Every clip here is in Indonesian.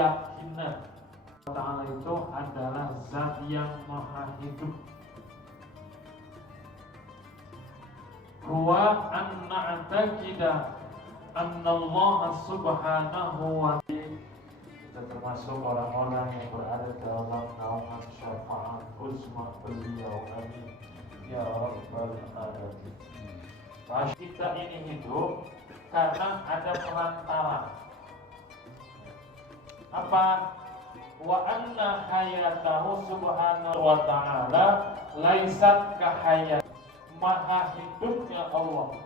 keyakinan Allah Ta'ala itu adalah zat yang maha hidup. Huwa an na'taqida anna Allah subhanahu wa ta'ala, kita termasuk orang-orang yang berada dalam naungan syafaat uzma beliau. Amin ya rabbal alamin. Bahwa kita ini hidup karena ada perantara. Apa? Wa anna hayatahu subhanahu wa ta'ala laisat kahayat. Maha hidupnya Allah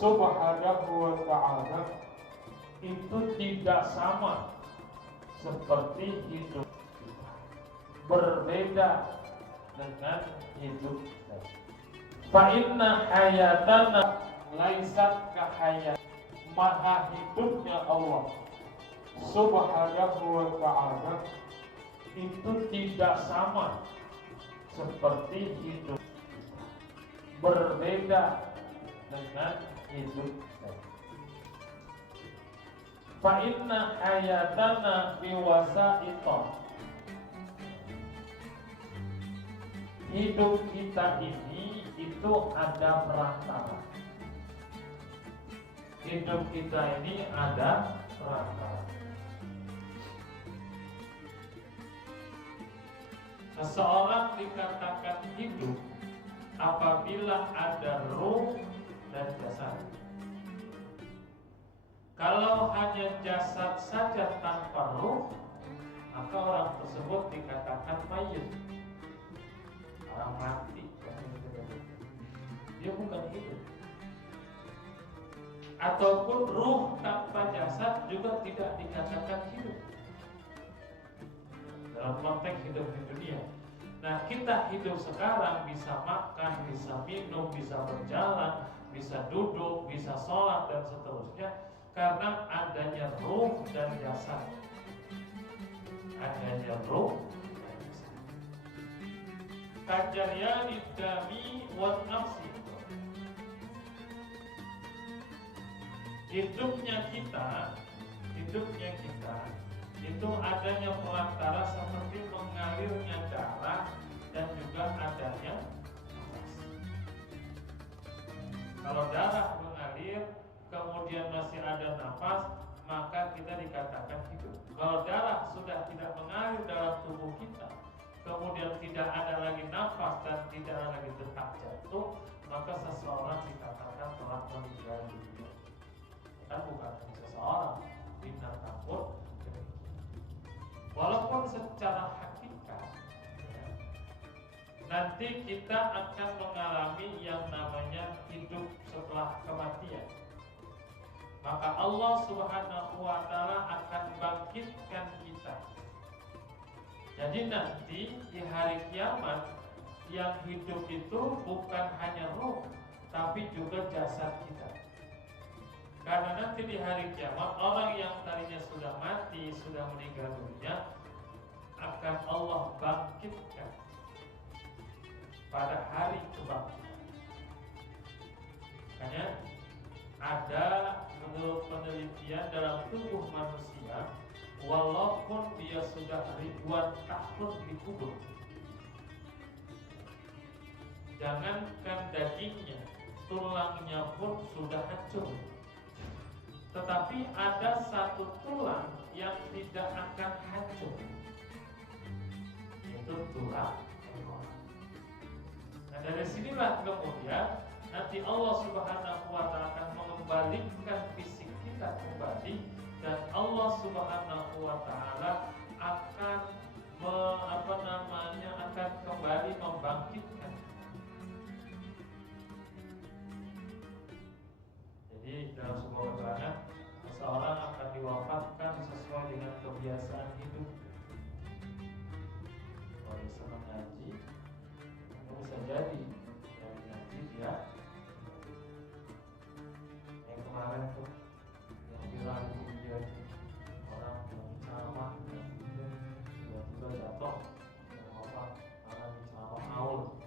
subhanahu wa ta'ala itu tidak sama seperti hidup, berbeda dengan hidup. Fa inna hayatana laisat kahayat. Maha hidupnya Allah subhanahu wa ta'ala itu tidak sama seperti hidup, berbeda dengan hidup. Fa inna hayatana biwasa'ita. Hidup kita ini itu ada perantara. Hidup kita ini ada perantara. Seseorang dikatakan hidup apabila ada ruh dan jasad. Kalau hanya jasad saja tanpa ruh, maka orang tersebut dikatakan mayit, orang mati. Dia bukan hidup. Ataupun ruh tanpa jasad juga tidak dikatakan hidup dalam konteks hidup di dunia. Nah, kita hidup sekarang bisa makan, bisa minum, bisa berjalan, bisa duduk, bisa sholat dan seterusnya karena adanya ruh dan jasad. Adanya ruh dan jasad. Kajaryani dami wan nafsi. Hidupnya kita itu adanya perantara seperti mengalirnya darah dan juga adanya nafas. Kalau darah mengalir kemudian masih ada nafas, maka kita dikatakan hidup. Kalau darah sudah tidak mengalir dalam tubuh kita, kemudian tidak ada lagi nafas dan tidak ada lagi detak jantung, maka seseorang dikatakan telah meninggal dunia. Kan bukan hanya seseorang, binatang pun. Walaupun secara hakikat nanti kita akan mengalami yang namanya hidup setelah kematian, maka Allah subhanahu wa ta'ala akan bangkitkan kita. Jadi nanti di hari kiamat yang hidup itu bukan hanya ruh, tapi juga jasad kita. Karena nanti di hari kiamat orang yang tadinya sudah mati, sudah meninggal dunia akan Allah bangkitkan pada hari kebangkitan. Makanya ada menurut penelitian dalam tubuh manusia, walaupun dia sudah ribuan tahun dikubur, jangankan dagingnya, tulangnya pun sudah hancur. Tetapi ada satu tulang yang tidak akan hancur, yaitu tulang ekor. Nah, dari sinilah kemudian nanti Allah subhanahu wa ta'ala akan mengembalikan fisik kita kembali, dan Allah subhanahu wa ta'ala akan akan kembali membangkitkan. Jadi dalam sebuah keterangan, seseorang akan diwafatkan sesuai dengan kebiasaan hidup. Kalau dia senang ngaji, itu bisa jadi dari ngaji dia yang kemarin tuh yang bilang dia orang yang ceramah tiba-tiba jatuh dan wafat karena ceramah haul.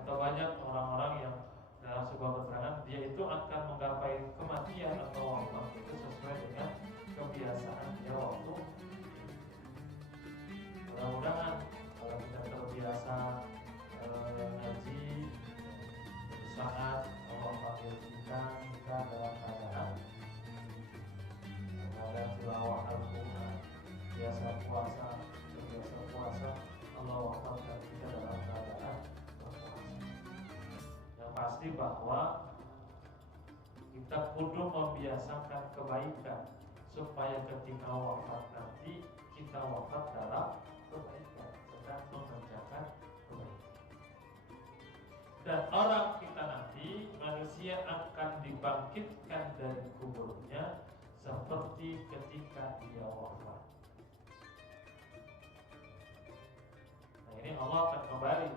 Atau banyak orang-orang yang dalam sebuah keterangan dia itu akan menggapai kematian atau wafat itu sesuai dengan kebiasaan dia wafat. terbiasa puasa, Allah wafatkan kita dalam keadaan berpuasa. Yang pasti bahwa kita kudu membiasakan kebaikan supaya ketika wafat nanti kita wafat dalam kebaikan, sedang mengerjakan kebaikan. Dan orang kita nanti, manusia akan dibangkitkan dari kuburnya seperti ketika dia wafat. Nah, ini Allah akan kembali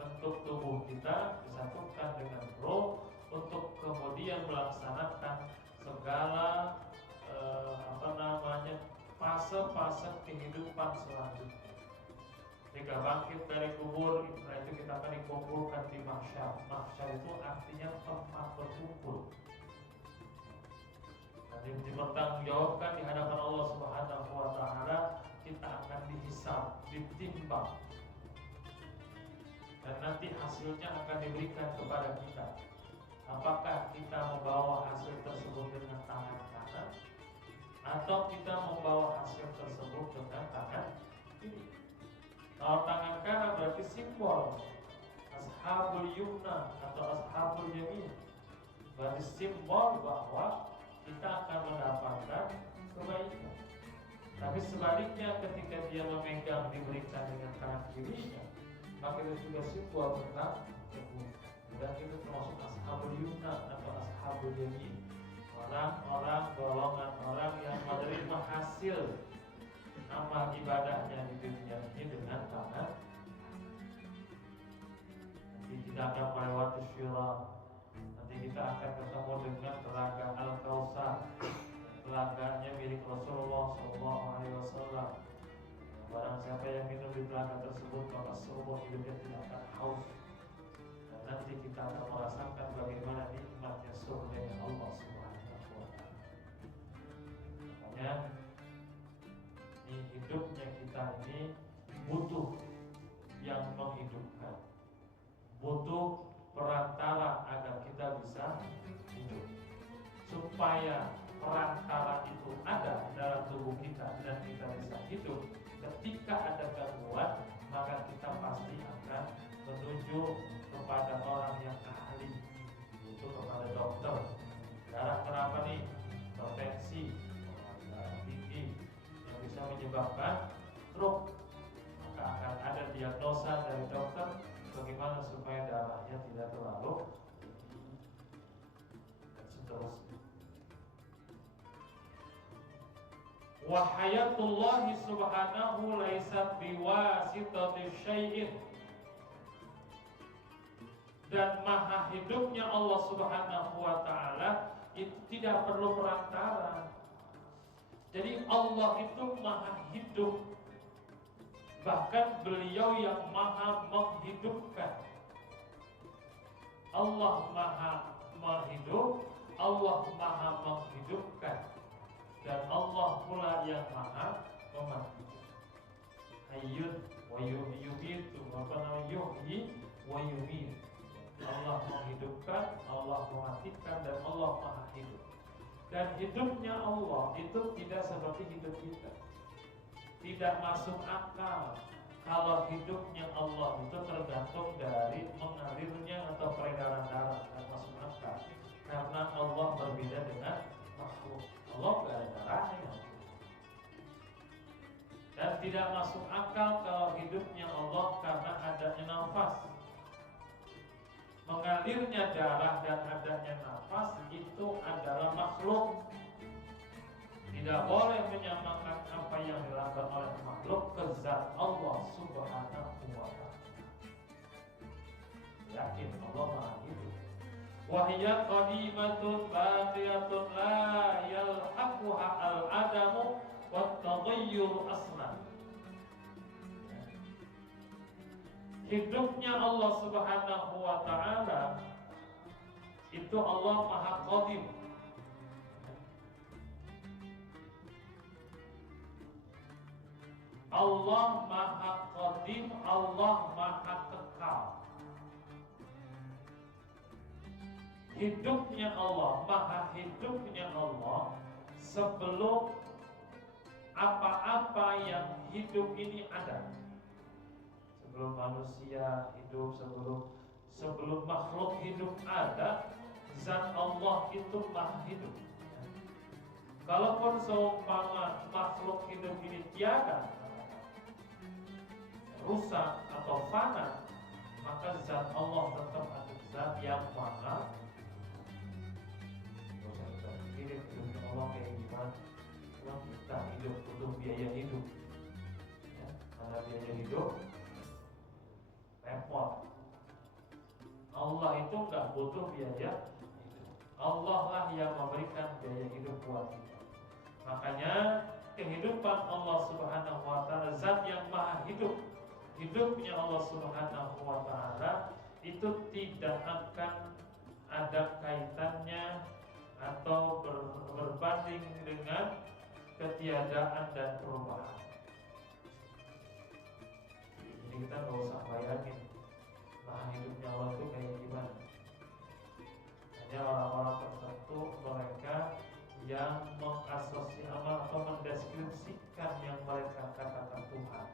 bentuk tubuh kita disatukan dengan roh untuk kemudian melaksanakan segala fase-fase kehidupan selanjutnya. Ketika bangkit dari kubur, setelah itu kita akan dikumpulkan di mahsyar. Mahsyar itu artinya tempat berkumpul. Nanti dipertanggungjawabkan di hadapan Allah Subhanahu wa taala, kita akan dihisab, ditimbang. Dan nanti hasilnya akan diberikan kepada kita. Apakah kita membawa hasil tersebut dengan tangan kanan atau kita membawa hasil tersebut dengan tangan kiri? Kalau tangan kanan berarti simbol ashabul yumna atau ashabul yamin, berarti simbol bahwa kita akan mendapatkan kebaikan. Tapi sebaliknya ketika dia memegang diberikan dengan tangan kirinya, maka itu juga simbol tentang keburukan. Dan itu termasuk ashabul yumna atau ashabul yamin, orang-orang golongan orang yang menerima hasil amal ibadahnya di dunia ini dengan tangan. Nanti kita akan melewati syura. Nanti kita akan ketemu dengan telaga Al-Kautsar, telaganya milik Rasulullah SAW. Barang siapa yang minum di telaga tersebut, maka seumur hidupnya tidak akan haus. Dan nanti kita akan merasakan bagaimana nikmatnya surga yang Allah Subhanahu wa taala. Makanya di hidupnya kita ini butuh yang menghidupkan, butuh perantara agar kita bisa hidup. Supaya perantara itu ada dalam tubuh kita dan kita bisa hidup, ketika ada gangguan maka kita pasti akan menuju kepada orang yang ahli, yaitu kepada dokter. Darah kenapa nih? Hipertensi, darah tinggi yang bisa menyebabkan stroke, maka akan ada diagnosa dari dokter bagaimana supaya darahnya tidak terlalu tinggi dan seterusnya. Wa hayatullahi subhanahu laisat biwasitati syai'in. Dan maha hidupnya Allah Subhanahu wa taala itu tidak perlu perantara. Jadi Allah itu maha hidup. Bahkan beliau yang maha menghidupkan. Allah maha menghidup, Allah maha menghidupkan. Dan Allah pula yang maha mematikan. Hayyun wa yumiitu, yuhyi wa yumiit. Allah menghidupkan, Allah mematikan, dan Allah maha hidup. Dan hidupnya Allah itu tidak seperti hidup kita. Tidak masuk akal kalau hidupnya Allah itu tergantung dari mengalirnya atau peredaran darah. Dan masuk akal karena Allah berbeda dengan makhluk. Allah gak ada darahnya. Dan tidak masuk akal kalau hidupnya Allah karena adanya nafas. Mengalirnya darah dan adanya nafas itu adalah makhluk. Tidak boleh menyamakan apa yang dilakukan oleh makhluk ke zat Allah Subhanahu wa ta'ala. Yakin Allah maha hidup. Wahya qadimatun baqiyatun la yalhaquha al-adamu wat taghayyur aslan. Hidupnya Allah Subhanahu wa taala itu Allah maha qadim. Allah maha qadim, Allah maha kekal. Hidupnya Allah, maha hidupnya Allah sebelum apa-apa hidup ini ada. Sebelum manusia hidup, sebelum makhluk hidup ada, zat Allah itu maha hidup. Kalaupun seumpama makhluk hidup ini tiada, rusak atau fana, maka zat Allah tetap ada, zat yang maha. Gak usah kita pikirin hidupnya Allah kayak gimana. Cuma kita hidup butuh biaya hidup, ya, karena biaya hidup repot. Allah itu nggak butuh biaya hidup. Allah lah yang memberikan biaya hidup buat kita. Makanya kehidupan Allah Subhanahu wa taala, zat yang maha hidup, hidupnya Allah Subhanahu wa taala itu tidak akan ada kaitannya atau berbanding dengan ketiadaan dan perubahan. Jadi kita nggak usah bayangin maha hidupnya Allah itu kayak gimana. Hanya orang-orang tertentu mereka yang mengasosiasikan atau mendeskripsikan yang mereka katakan Tuhan.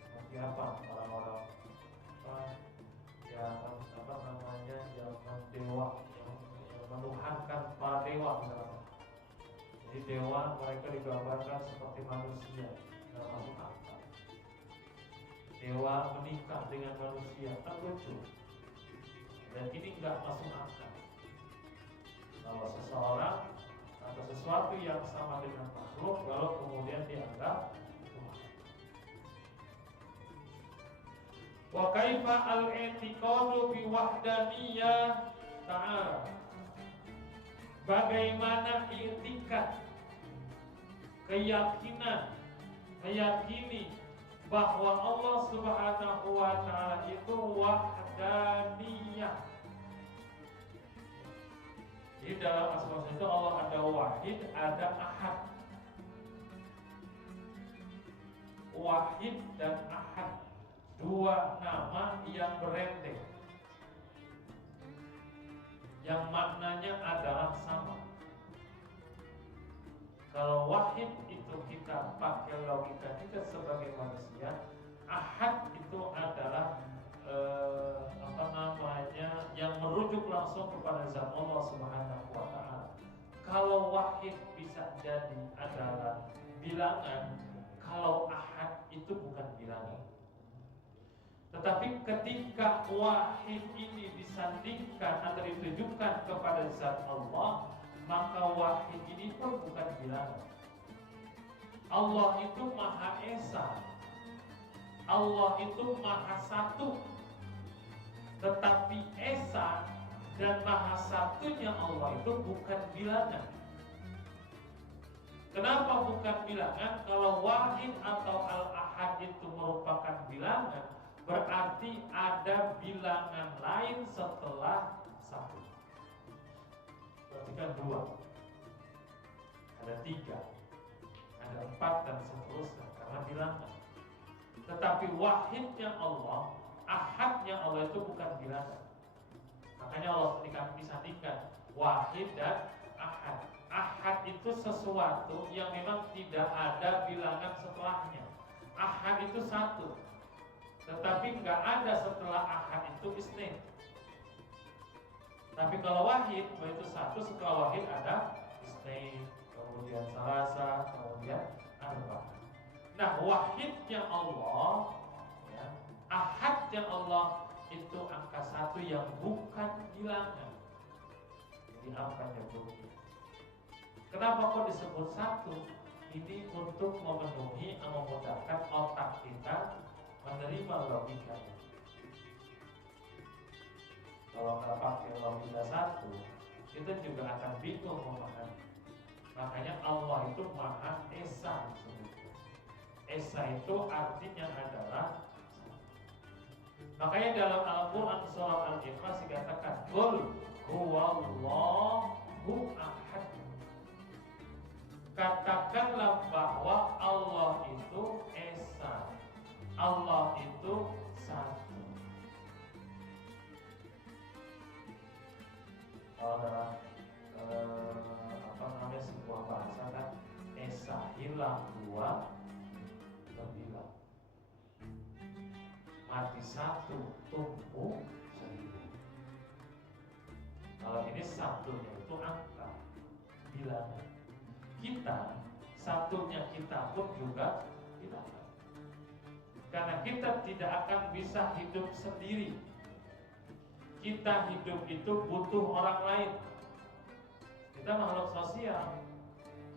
Seperti apa orang-orang yang yang mendewa, yang menuhankan para dewa misalnya. Jadi dewa mereka digambarkan seperti manusia, nggak masuk akal. Dewa menikah dengan manusia, kan lucu. Dan ini nggak masuk akal. Kalau seseorang atau sesuatu yang sama dengan makhluk, kalau kemudian dianggap Tuhan. Wa kaifa al-i'tiqadu bi wahdaniyah ta'ala. Bagaimana i'tikad, meyakini bahwa Allah Subhanahu wa taala itu wahdaniyah. Jadi dalam asma itu Allah ada wahid, ada ahad. Wahid dan ahad, dua nama yang berendeng, yang maknanya adalah sama. Kalau wahid itu kita pakai logika kita sebagai manusia, ahad itu adalah yang merujuk langsung kepada zat Allah Subhanahu wa taala. Kalau wahid bisa jadi adalah bilangan, kalau ahad itu bukan bilangan. Tetapi ketika wahid ini disandingkan atau ditujukan kepada zat Allah, maka wahid ini pun bukan bilangan. Allah itu Maha Esa, Allah itu Maha Satu. Tetapi Esa dan Maha Satunya Allah itu bukan bilangan. Kenapa bukan bilangan? Kalau wahid atau al-ahad itu merupakan bilangan, berarti ada bilangan lain setelah satu. Berarti kan dua, ada tiga, ada empat dan seterusnya karena bilangan. Tetapi wahidnya Allah, ahadnya Allah itu bukan bilangan. Makanya Allah disandingkan wahid dan ahad. Ahad itu sesuatu yang memang tidak ada bilangan setelahnya. Ahad itu satu, tetapi nggak ada setelah ahad itu isnin. Tapi kalau wahid itu satu, setelah wahid ada isnin, kemudian salasa, kemudian arba. Nah, wahidnya Allah, ya, ahadnya Allah itu angka satu yang bukan bilangan. Jadi apa nyebutnya? Kenapa kok disebut satu? Ini untuk memenuhi atau memudahkan otak kita menerima logikanya. Kalau nggak pakai logika satu, kita juga akan bingung memahami. Makanya Allah itu Maha Esa disebutnya. Esa itu artinya adalah, makanya dalam Al-Quran surah Al-Ikhlas dikatakan Qul huwallahu ahad. Katakanlah bahwa Allah itu Esa, Allah itu satu. Kalau dalam sebuah bahasa kan Esa hilang dua, mati satu tumbuh seribu. Kalau ini satunya itu angka bilangan. Kita satunya kita pun juga bilangan. Karena kita tidak akan bisa hidup sendiri. Kita hidup itu butuh orang lain. Kita makhluk sosial.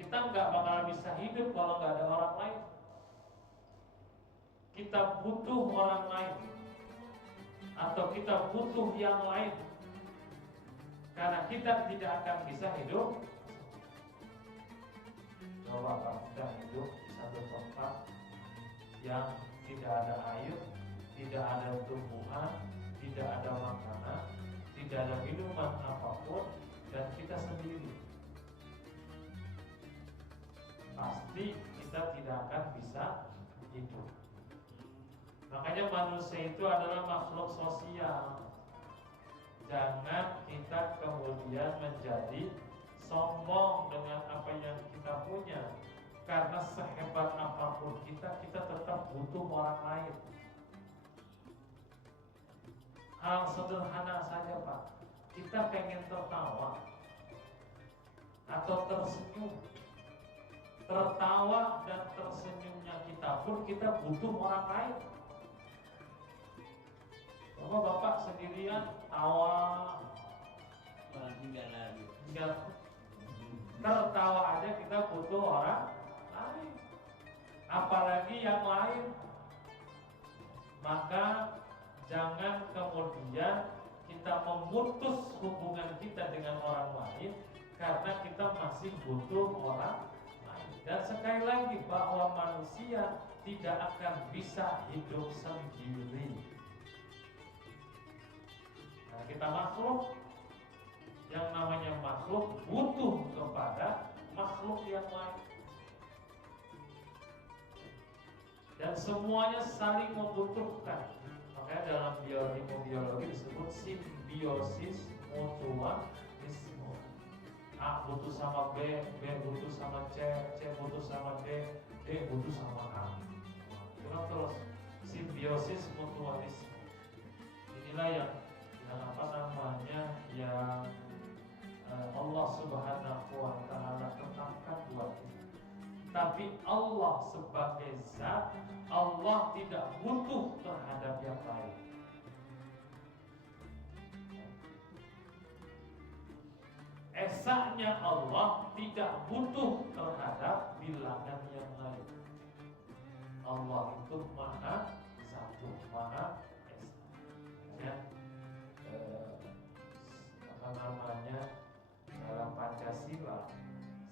Kita nggak bakal bisa hidup kalau nggak ada orang lain. Kita butuh orang lain, atau kita butuh yang lain, karena kita tidak akan bisa hidup. Coba kita hidup di satu tempat yang tidak ada air, tidak ada tumbuhan, tidak ada makanan, tidak ada minuman apapun, dan kita sendiri. Pasti kita tidak akan bisa hidup. Makanya manusia itu adalah makhluk sosial. Jangan kita kemudian menjadi sombong dengan apa yang kita punya. Karena sehebat apapun kita tetap butuh orang lain. Hal sederhana saja Pak. Kita pengen tertawa atau tersenyum. Tertawa dan tersenyumnya kita pun kita butuh orang lain. Coba Bapak sendirian tawa, tinggal tertawa aja kita butuh orang lain, apalagi yang lain. Maka jangan kemudian kita memutus hubungan kita dengan orang lain karena kita masih butuh orang lain. Dan sekali lagi bahwa manusia tidak akan bisa hidup sendiri. Nah, kita makhluk, yang namanya makhluk butuh kepada makhluk yang lain. Dan semuanya saling membutuhkan. Makanya dalam biologi disebut simbiosis mutualisme. A butuh sama B, B butuh sama C, C butuh sama D, D butuh sama A. Terus simbiosis mutualisme. Inilah yang yang Allah Subhanahu wa Ta'ala tetapkan buat kita. Tapi Allah sebagai zat, Allah tidak butuh terhadap yang lain. Esanya Allah tidak butuh terhadap bilangan yang lain. Allah itu maha satu, maha esa. Ya. Dalam Pancasila,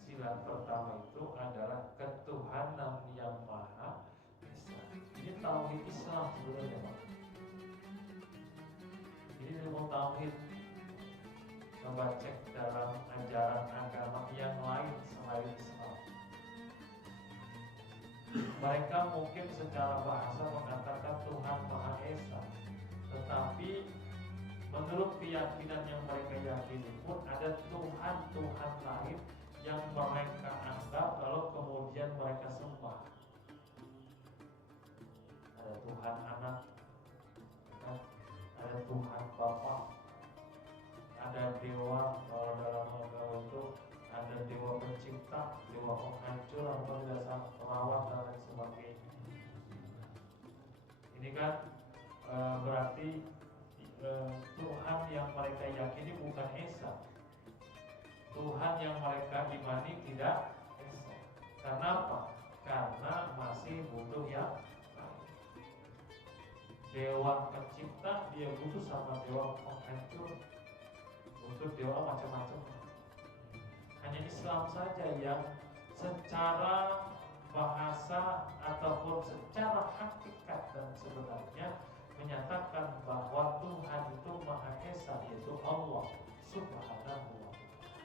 sila pertama itu adalah ketuhanan yang maha esa. Ini tauhid Islam sebenarnya Pak. Ini ilmu tauhid. Coba cek dalam ajaran agama yang lain selain Islam. Mereka mungkin secara bahasa mengatakan Tuhan Maha Esa, tetapi menurut keyakinan yang mereka yakini pun ada Tuhan-Tuhan lain yang mereka anggap lalu kemudian mereka sembah. Ada Tuhan anak, ada Tuhan Bapa, ada dewa. Kalau dalam agama itu ada dewa pencipta, dewa penghancur, atau dasar perawat dan lain sebagainya. Ini kan berarti Tuhan yang mereka yakini bukan esa. Tuhan yang mereka imani tidak esa. Karena apa? Karena masih butuh yang lain. Dewa pencipta dia butuh sama dewa penghancur, butuh dewa macam-macam. Hanya Islam saja yang secara bahasa ataupun secara hakikat dan sebenarnya menyatakan bahwa Tuhan itu Maha Esa, yaitu Allah Subhanahu wa Ta'ala.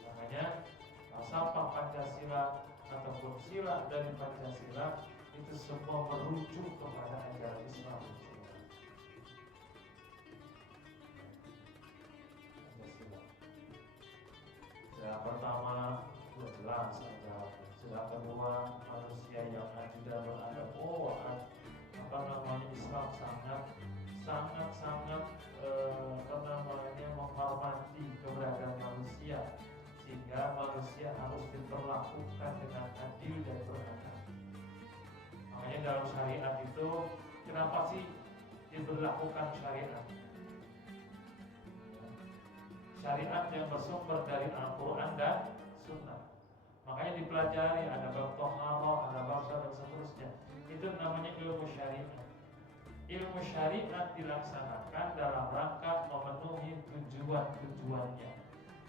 Makanya falsafah Pancasila ataupun sila dari Pancasila itu semua merujuk kepada ajaran Islam. Pancasila. Yang pertama jelas ajaran. Yang kedua manusia yang adil dan beradab. Islam sangat menghormati keberadaan manusia, sehingga manusia harus diperlakukan dengan adil dan beradab. Makanya dalam syariat itu, kenapa sih diberlakukan syariat? Syariat yang bersumber dari Al-Quran dan Sunnah. Makanya dipelajari, ada bab toharoh, ada bab dan seterusnya. Itu namanya ilmu syariat. Ilmu syariat dilaksanakan dalam rangka memenuhi tujuan-tujuannya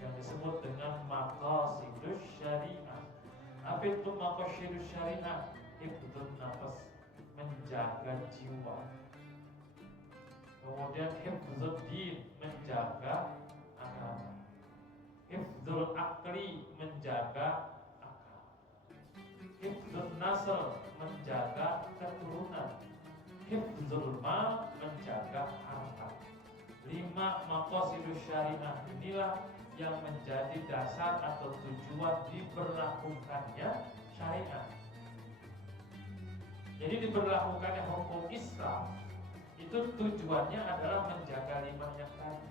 yang disebut dengan maqasidus syariah. Apa itu maqasidus syariah? Hifdzun nafas, menjaga jiwa. Kemudian hifdzud din, menjaga agama. Hifdzul akli, menjaga akal. Hifdzun nasl, menjaga keturunan. Hifdzul mal, menjaga harta. 5 maqasidus syariah inilah yang menjadi dasar atau tujuan diberlakukannya syariat. Jadi diberlakukannya hukum Islam itu tujuannya adalah menjaga 5 yang tadi.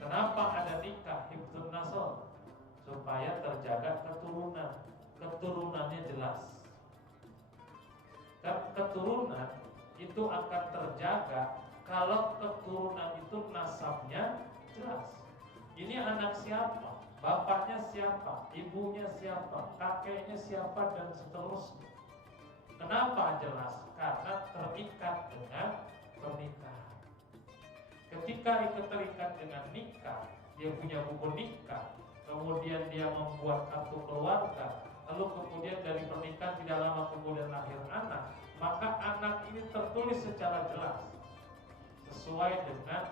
Kenapa ada nikah, hifdzun nasl? Supaya terjaga keturunan. Keturunannya jelas. Keturunan itu akan terjaga kalau keturunan itu nasabnya jelas. Ini anak siapa? Bapaknya siapa? Ibunya siapa? Kakeknya siapa? Dan seterusnya. Kenapa jelas? Karena terikat dengan pernikahan. Ketika terikat dengan nikah, dia punya buku nikah, kemudian dia membuat kartu keluarga, lalu kemudian dari pernikahan tidak lama kemudian lahir anak, maka anak ini tertulis secara jelas sesuai dengan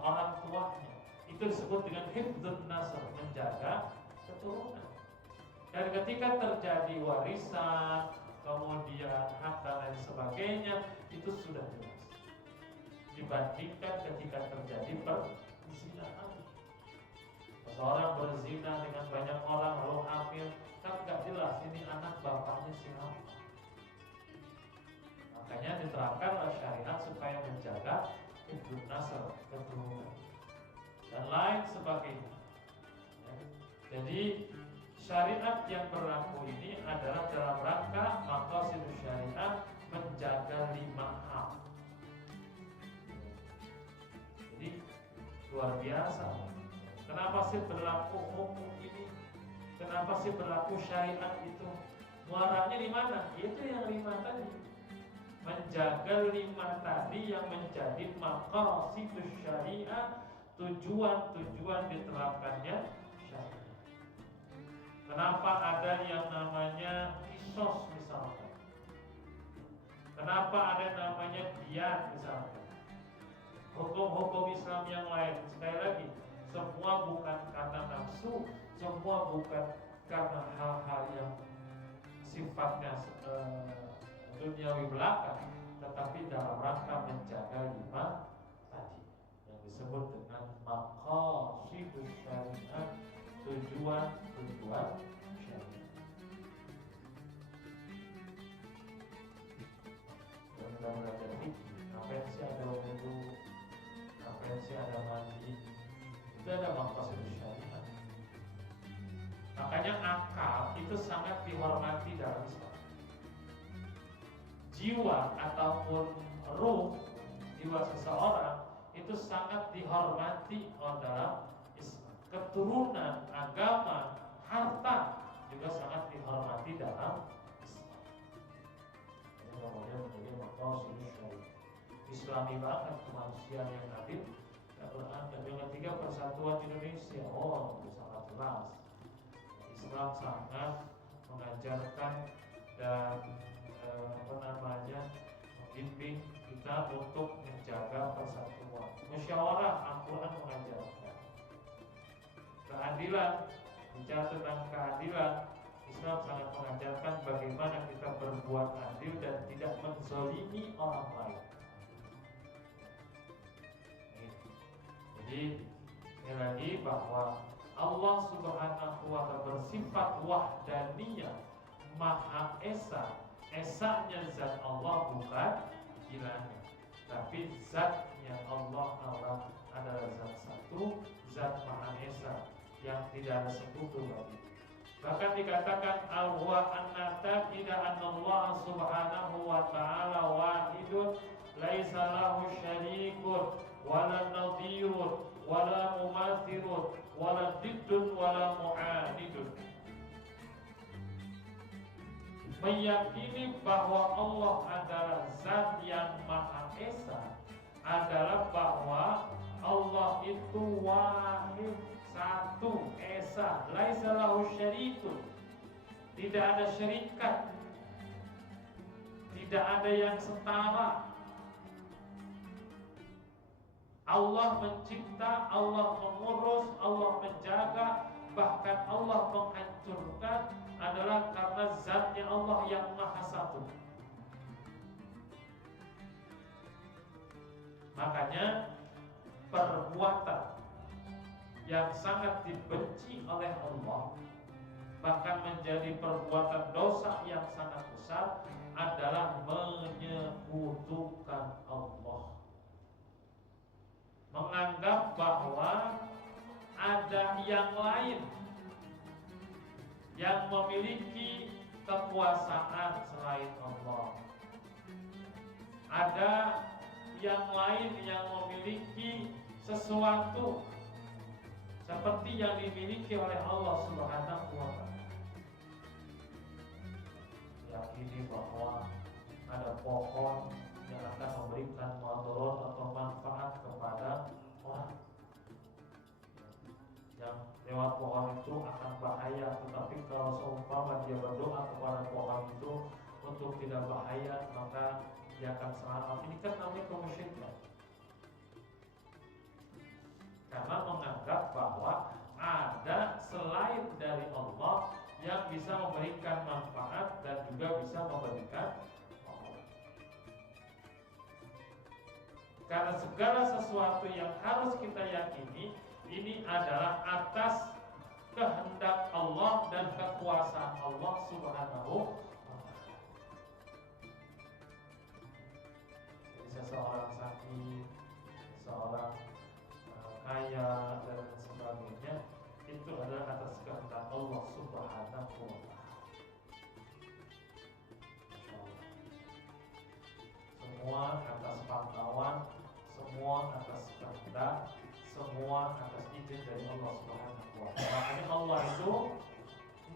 orang tuanya. Itu disebut dengan hifdzun nasl, menjaga keturunan. Dan ketika terjadi warisan, kemudian hak dan lain sebagainya, itu sudah jelas. Dibandingkan ketika terjadi perzinahan, seorang berzina dengan banyak orang lalu hamil, kan nggak jelas ini anak bapaknya siapa. Makanya diterapkan oleh syariat supaya menjaga hifdzun nasl, keturunan dan lain sebagainya. Jadi syariat yang berlaku ini adalah dalam rangka maqasidus syariah, menjaga 5 hal. Jadi luar biasa. Kenapa sih berlaku hukum ini? Kenapa sih berlaku syariat itu? Muaranya di mana? Itu yang 5 tadi. Menjaga 5 tadi yang menjadi maqasidus syariah, tujuan-tujuan diterapkannya syariat. Kenapa ada yang namanya kisos misalkan? Kenapa ada namanya diyat misalkan? Hukum-hukum Islam yang lain, sekali lagi, semua bukan karena nafsu, semua bukan karena hal-hal yang sifatnya duniawi belaka, tetapi dalam rangka menjaga 5 tadi yang disebut dengan maqasidus syariah, tujuan-tujuan syariah. Dan kita belajar fikih, ngapain sih ada wudu, ngapain sih ada mandi, itu ada maqasidus syariah. Makanya akal itu sangat dihormati dalam Islam. Jiwa ataupun ruh, jiwa seseorang itu sangat dihormati dalam Islam. Keturunan, agama, harta juga sangat dihormati dalam Islam. Ini kemudian menjadi maqasidus syariah. Islami banget kemanusiaan yang adil. Yang ketiga, persatuan Indonesia. Oh, itu sangat jelas. Islam sangat mengajarkan dan membimbing kita untuk menjaga persatuan. Musyawarah, Al-Quran mengajarkan. Keadilan, bicara tentang keadilan, Islam sangat mengajarkan bagaimana kita berbuat adil dan tidak menzalimi orang lain. Jadi ini lagi bahwa Allah Subhanahu wa ta'ala bersifat wahdaniyah, Maha Esa. Esanya zat Allah bukan kilanya, tapi zatnya Allah adalah zat satu, zat Maha Esa yang tidak ada sekutu bagi. Bahkan dikatakan al-wa annata ida anallah subhanahu wa ta'ala wahidun laisa lahu syarikun wala nadhirun wala mumathirun wala diddun wala mu'anidun. Meyakini bahwa Allah adalah zat yang Maha Esa adalah bahwa Allah itu wahid, satu, esa, laisa lahu syarikun, tidak ada syarikat, tidak ada yang setara. Allah mencipta, Allah mengurus, Allah menjaga, bahkan Allah menghancurkan adalah karena zatnya Allah yang maha satu. Makanya perbuatan yang sangat dibenci oleh Allah, bahkan menjadi perbuatan dosa yang sangat besar, adalah menyekutukan Allah. Menganggap bahwa ada yang lain yang memiliki kekuasaan selain Allah. Ada yang lain yang memiliki sesuatu seperti yang dimiliki oleh Allah Subhanahu wa ta'ala. Yakini bahwa ada pohon yang akan memberikan mudarat atau manfaat kepada orang. Yang lewat pohon itu akan bahaya, tetapi kalau seumpama dia berdoa kepada pohon itu untuk tidak bahaya, maka dia akan selamat. Ini kan namanya kemusyrikan. Karena menganggap bahwa ada selain dari Allah yang bisa memberikan manfaat dan juga bisa memberikan maut. Karena segala sesuatu yang harus kita yakini ini adalah atas kehendak Allah dan kekuasaan Allah Subhanahu wa ta'ala. Jadi seseorang sakit, seseorang kaya dan sebagainya, itu adalah atas kehendak Allah Subhanahu wa ta'ala. Semua atas pantauan, semua atas kehendak, semua atas izin dari Allah Subhanahu wa ta'ala. Makanya Allah itu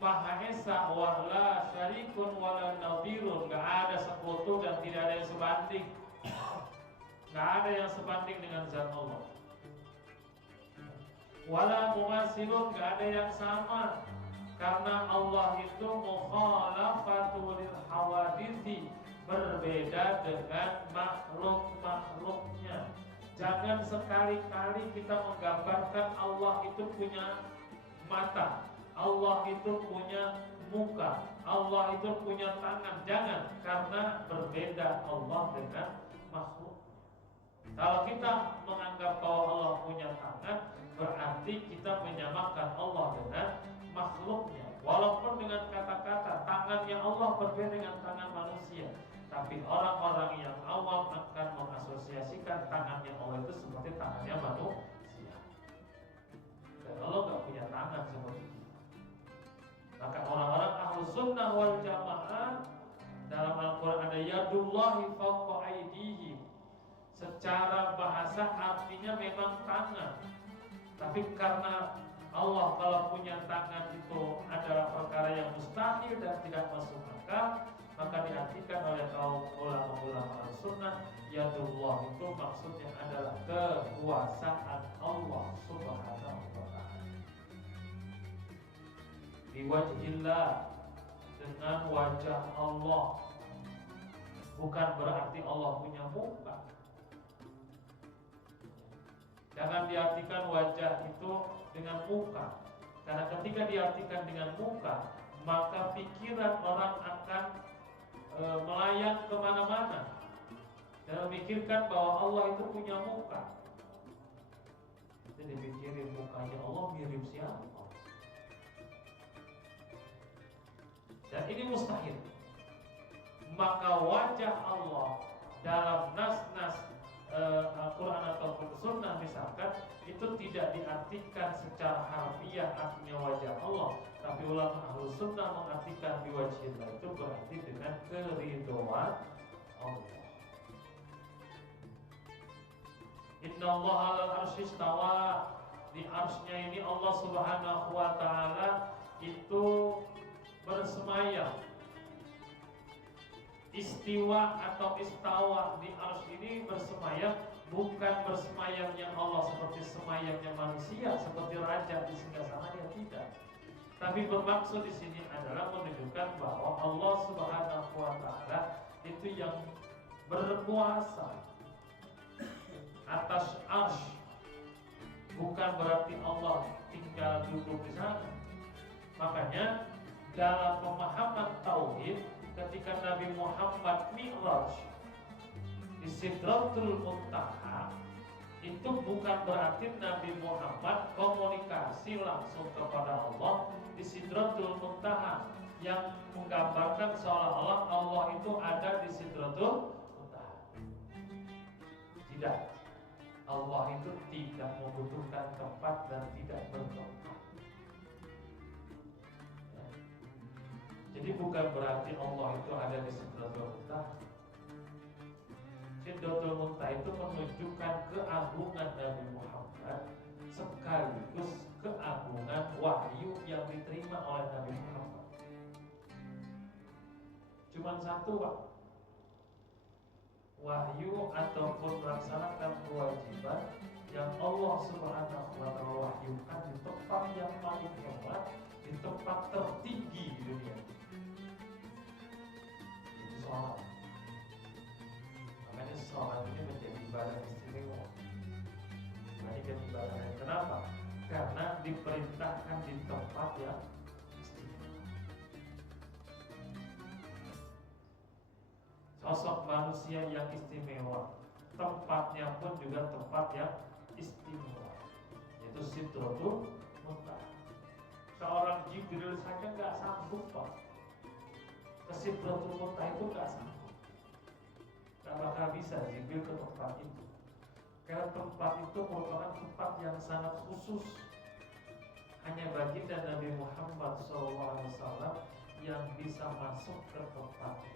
Maha Esa, wa la syarikun wa la nadhirun, enggak ada sekutu dan tidak ada yang sebanding. Enggak ada yang sebanding dengan zat Allah. Wala mumasilun, enggak ada yang sama. Karena Allah itu mukhalafatul lil hawadithi, berbeda dengan makhluk-makhluknya. Jangan sekali-kali kita menggambarkan Allah itu punya mata, Allah itu punya muka, Allah itu punya tangan. Jangan, karena berbeda Allah dengan makhluk. Kalau kita menganggap bahwa Allah punya tangan, berarti kita menyamakan Allah dengan makhluknya. Walaupun dengan kata-kata tangannya Allah berbeda dengan tangan manusia, tapi orang-orang yang awam akan mengasosiasikan tangannya Allah itu seperti tangannya manusia. Dan Allah nggak punya tangan seperti itu. Maka orang-orang Ahlus Sunnah wal Jamaah dalam Al-Quran ada yadullahi fawqa aydihim. Secara bahasa artinya memang tangan, tapi karena Allah kalau punya tangan itu adalah perkara yang mustahil dan tidak masuk akal, maka diartikan oleh kaum ulama-ulama Al-Sunnah, yadullah itu maksudnya adalah kekuasaan Allah Subhanahu wa ta'ala. Biwajhillah, dengan wajah Allah. Bukan berarti Allah punya muka. Jangan diartikan wajah itu dengan muka, karena ketika diartikan dengan muka, maka pikiran orang akan melayang kemana-mana dan memikirkan bahwa Allah itu punya muka. Jadi dipikirin mukanya Allah mirip siapa. Dan ini mustahil. Maka wajah Allah dalam nas-nas Al-Quran ataupun Sunnah misalkan, itu tidak diartikan secara harfiah artinya wajah Allah, tapi ulama Ahlus Sunnah mengartikan biwajhillah itu berarti dengan keridhaan Allah. Inna Allah alal arsy istawa. Di arsy-Nya ini Allah Subhanahu wa taala itu bersemayam. Istiwa atau istawa di arsy ini bersemayam, bukan bersemayamnya Allah seperti semayamnya manusia, seperti raja di singgasananya, tidak. Tapi bermaksud di sini adalah menunjukkan bahwa Allah Subhanahu wa taala itu yang berkuasa atas arsy. Bukan berarti Allah tinggal duduk di sana. Makanya dalam pemahaman tauhid, ketika Nabi Muhammad Mi'raj di Sidratul Muntaha, itu bukan berarti Nabi Muhammad komunikasi langsung kepada Allah di Sidratul Muntaha, yang menggambarkan seolah-olah Allah itu ada di Sidratul Muntaha. Tidak. Allah itu tidak membutuhkan tempat dan tidak bertempat. Jadi bukan berarti Allah itu ada di Sidratul Muntaha. Sidratul Muntaha itu menunjukkan keagungan Nabi Muhammad sekaligus keagungan wahyu yang diterima oleh Nabi Muhammad. Cuman satu, Pak. Wahyu ataupun melaksanakan kewajiban yang Allah Subhanahu wa taala wahyukan di tempat yang paling hebat, di tempat tertinggi di dunia. Itu sholat. Makanya sholat ini menjadi ibadah istimewa. Dibandingkan ibadah lain. Kenapa? Karena diperintahkan di tempat yang istimewa. Sosok manusia yang istimewa, tempatnya pun juga tempat yang istimewa, yaitu Sidratul Muntaha. Seorang Jibril saja nggak sanggup, Pak. Ke Sidratul Muntaha itu nggak sanggup, nggak bakal bisa Jibril ke tempat itu. Karena tempat itu merupakan tempat yang sangat khusus, hanya baginda Nabi Muhammad SAW yang bisa masuk ke tempat itu.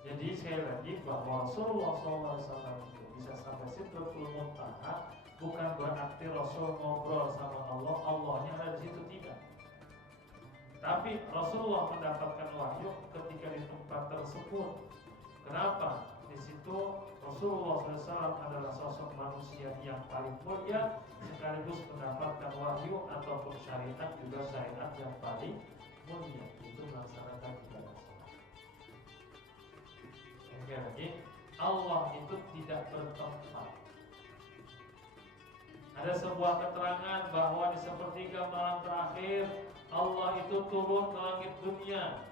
Jadi sekali lagi bahwa Rasulullah SAW itu bisa sampai Sidratul Muntaha bukan berarti Rasul ngobrol sama Allah, Allahnya ada di situ, tidak. Tapi Rasulullah mendapatkan wahyu ketika di tempat tersebut. Kenapa? Di situ Rasulullah SAW adalah sosok manusia yang paling mulia, sekaligus mendapatkan wahyu ataupun syariat, juga syariat yang paling mulia, itu melaksanakan ibadah sholat. Sekali lagi, Allah itu tidak bertempat. Ada sebuah keterangan bahwa di sepertiga malam terakhir Allah itu turun ke langit dunia.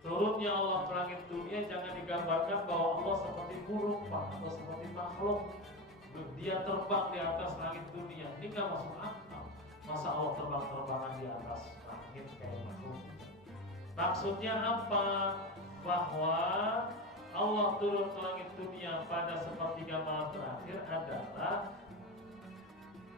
Turunnya Allah ke langit dunia jangan digambarkan bahwa Allah seperti burung, Pak, atau seperti makhluk. Dia terbang di atas langit dunia. Ini nggak masuk akal. Masa Allah terbang-terbangan di atas langit kayak makhluk? Maksudnya apa? Bahwa Allah turun ke langit dunia pada sepertiga malam terakhir adalah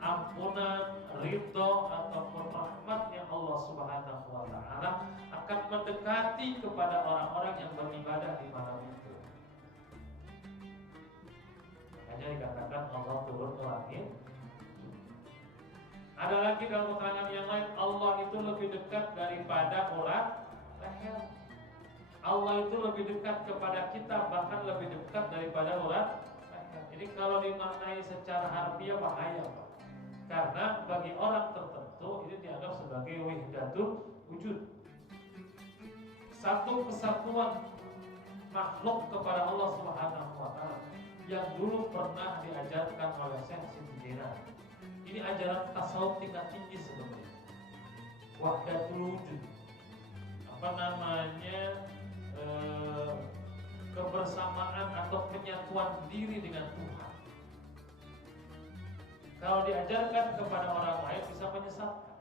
ampunan, ridho ataupun rahmatnya Allah Subhanahu wa taala akan mendekati kepada orang-orang yang beribadah di malam itu. Makanya dikatakan Allah turun ke langit. Ada lagi dalam keterangan yang lain, Allah itu lebih dekat daripada urat leher. Allah itu lebih dekat kepada kita, bahkan lebih dekat daripada urat leher. Ini kalau dimaknai secara harfiah bahaya, Pak. Karena bagi orang tertentu ini dianggap sebagai wahdatul wujud, satu kesatuan makhluk kepada Allah Subhanahu wa taala, yang dulu pernah diajarkan oleh Syekh Siti. Ini ajaran tasawuf tingkat tinggi sebenarnya. Wahdatul wujud. Apa namanya? Kebersamaan atau penyatuan diri dengan Tuhan. Kalau diajarkan kepada orang lain bisa menyesatkan.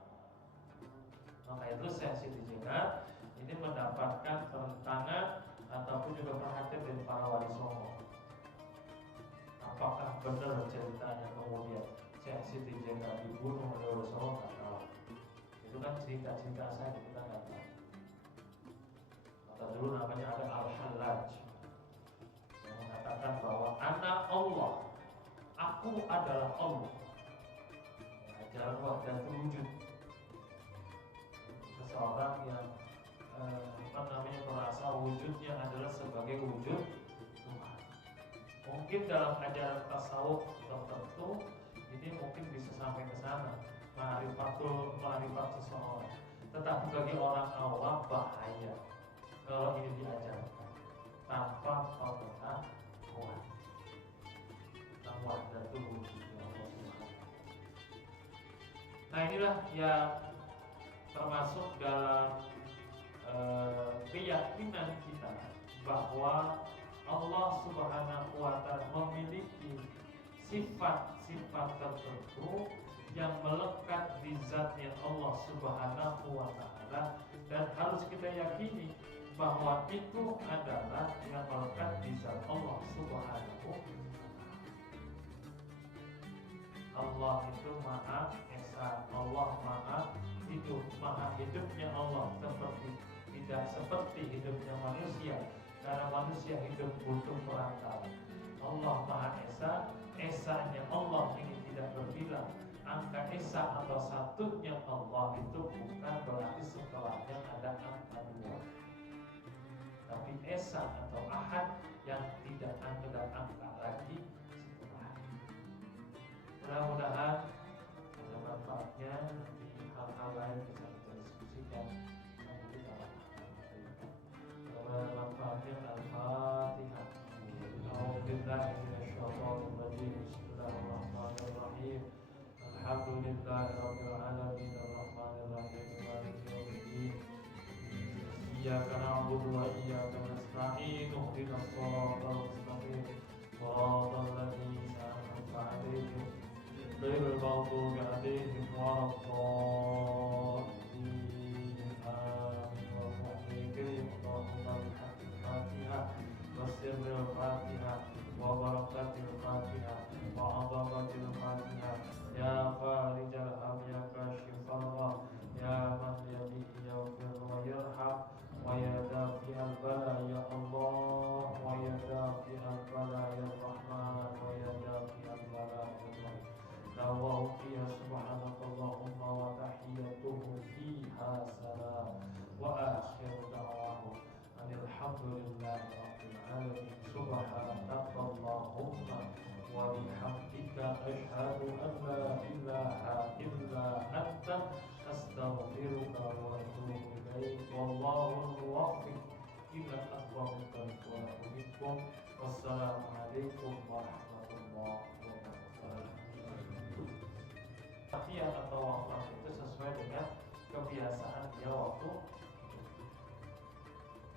Maka itu sesi dijengat ini mendapatkan pertentangan ataupun juga perhatian dari para wali songo. Apakah benar ceritanya kemudian Syekh Siti Jenar dibunuh oleh wali songo? Nggak tahu. Itu kan cerita-cerita saja, kita nggak tahu. Maka dulu namanya ada Al-Hallaj yang mengatakan bahwa anak Allah, aku adalah Allah. Ajaran wahdatul wujud. Seseorang yang merasa wujudnya adalah sebagai wujud Tuhan. Mungkin dalam ajaran tasawuf tertentu ini mungkin bisa sampai ke sana, ma'rifat seseorang. Tetapi bagi orang awam bahaya kalau ini diajarkan tanpa pengetahuan tentang wahdatul wujud Allah Subhanahu. Nah, inilah yang termasuk dalam keyakinan kita bahwa Allah Subhanahu wa Ta'ala memiliki sifat-sifat tertentu yang melekat di zatnya Allah Subhanahu wa Ta'ala, dan harus kita yakini bahwa itu adalah yang melekat di zat Allah Subhanahu wa Ta'ala. Allah itu Maha Esa, Allah Maha Hidup. Maha hidupnya Allah tidak seperti hidupnya manusia, karena manusia hidup butuh perantara. Allah Maha Esa, Esanya Allah ini tidak berbilang. Angka Esa atau satunya Allah itu bukan berarti setelahnya ada angka 2, tapi Esa atau Ahad yang tidak ada angka lagi setelahnya. Mudah-mudahan ada manfaatnya. Hal-hal lain bisa kita diskusikan nanti kita lakukan. Manfaatnya Al-Fatihah. A'udzubillahi minasyaitonir rajim. Bismillahirrahmanirrahim. Alhamdulillahirabbil alamin arrahmanir rahim maliki yaumiddin. Iyyaka na'budu wa iyyaka nasta'in. Ihdinas shiratal mustaqim. Shiratal ladzina an'amta 'alaihim ghairil maghdubi 'alaihim waladdallin. Amin. Allahumma bihaqqil Fatihah wa sirril Fatihah wa barakatil Fatihah wa 'azamatil Fatihah. Ya farijal ham, ya kashifal gham, ya man yadihi yaghfir wa yarham, wa ya dafi'al bala ya Allah, wa ya dafi'al bala ya Rahman, wa ya dafi'al bala ya Rahman. Nawahu fiha subhanakallahumma wa tahiyyatuhu fiha salam, wa akhiru da'wahu alhamdulillahi rabbil alamin. Subhanakallahumma wa bihamdika asyhadu an la ilaha illa anta astaghfiruka wa atubu ilaik. Wallahu muwaffiq ila aqwamit thariq wa minkum. Wassalamu alaikum warahmatullahi wabarakatuh. Latihan atau wafat itu sesuai dengan kebiasaan dia waktu.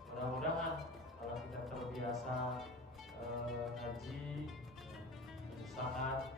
Mudah-mudahan kalau kita terbiasa ngaji saat